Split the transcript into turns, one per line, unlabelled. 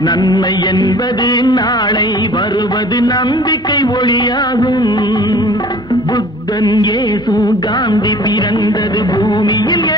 நன்மை என்பது நாளை வருவது நம்பிக்கை ஒளியாகும். புத்தன் ஏசு காந்தி பிறந்தது பூமியில்